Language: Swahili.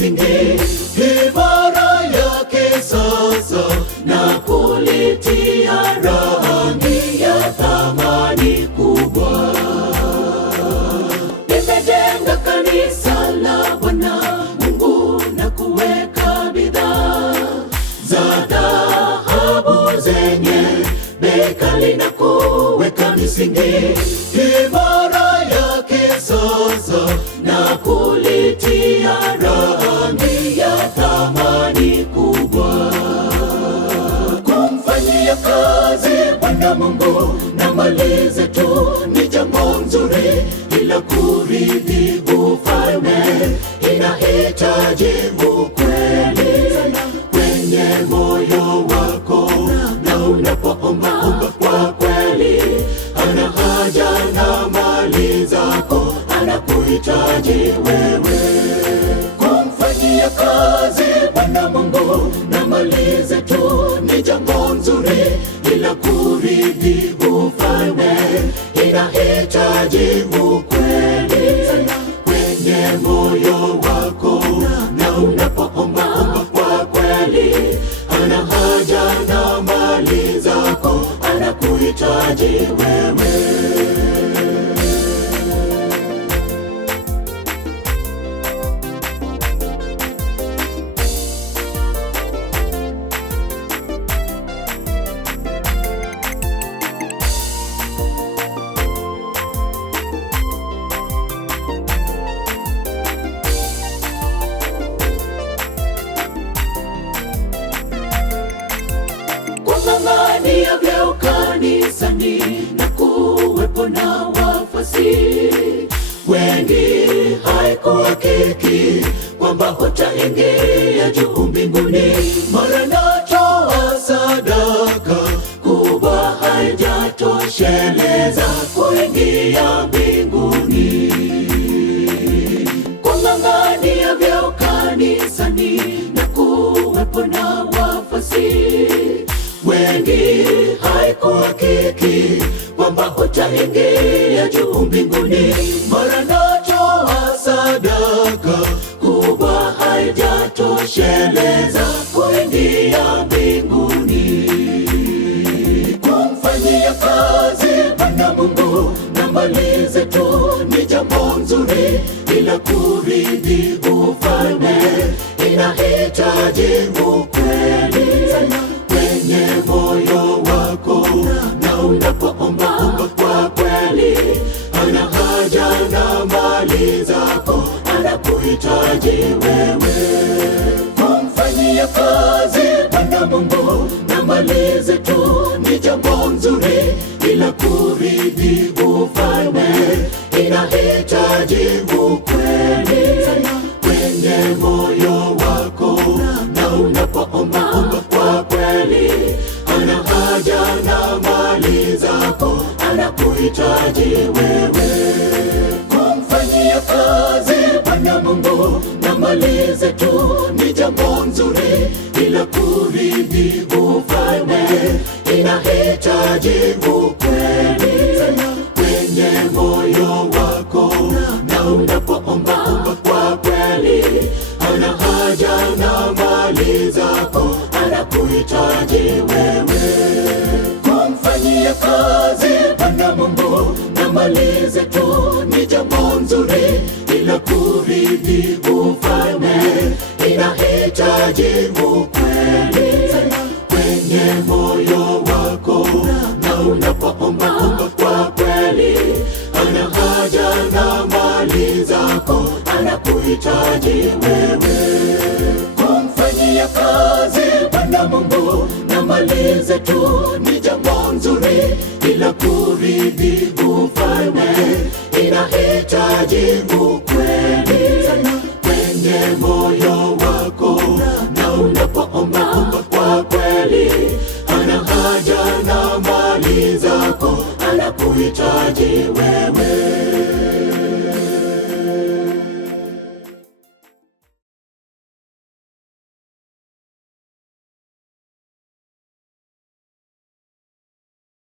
misingi imara yake sasa, na kulitia rangi ya thamani kubwa. Nimejenga kanisa la Bwana Mungu na kuweka bidhaa za dhahabu zenye bei kali, na kuweka misingi imara yake sasa, na kulitia rangi ya thamani kubwa. Kumfanyia kazi Bwana Mungu na mali zetu ni jambo nzuri, ila kurithi ufalme inahitaji ukweli kwenye moyo wako, na unapoomba kwa kweli, ana haja na mali zako, anakuhitaji wewe. Kumfanyia kazi Bwana Mungu na mali zetu ni jambo nzuri, ila kurithi ufalme inahitaji ukweli kwenye moyo wako, na unapoomba kwa kweli, ana haja na mali zako, anakuhitaji wewe. Kung'ang'ania vyeo kanisani na kuwepo na wafuasi wengi, haikuhakiki kwamba utaingia juu mbinguni. Mara natoa sadaka kubwa, haijatosheleza kuingia mbinguni. Kung'ang'ania vyeo kanisani na kuwepo na wafuasi wengi, haikuhakiki kwamba utaingia juu mbinguni. Mara natoa sadaka kubwa, haijatosheleza kuingia mbinguni. Kumfanyia kazi Bwana Mungu na mali zetu ni jambo nzuri, ila kurithi ufalme inahitaji ukweli kwenye moyo wako, na unapoomba kwa kweli, ana haja na mali zako, anakuhitaji wewe. Kumfanyia kazi Bwana Mungu na mali zetu ni jambo nzuri, ila kurithi ufalme inahitaji ukweli kwenye moyo wako, na unapoomba kwa kweli, ana haja na mali zako, anakuhitaji wewe. Kumfanyia kazi Bwana Mungu na mali zetu ni jambo nzuri, ila kurithi ufalme inahitaji ukweli kwenye moyo wako, na unapoomba kwa kweli, ana haja na mali zako, anakuhitaji wewe. Kumfanyia kazi Bwana Mungu na mali zetu ni jambo nzuri, ila kurithi ufalme inahitaji ukweli kwenye moyo wako, na unapoomba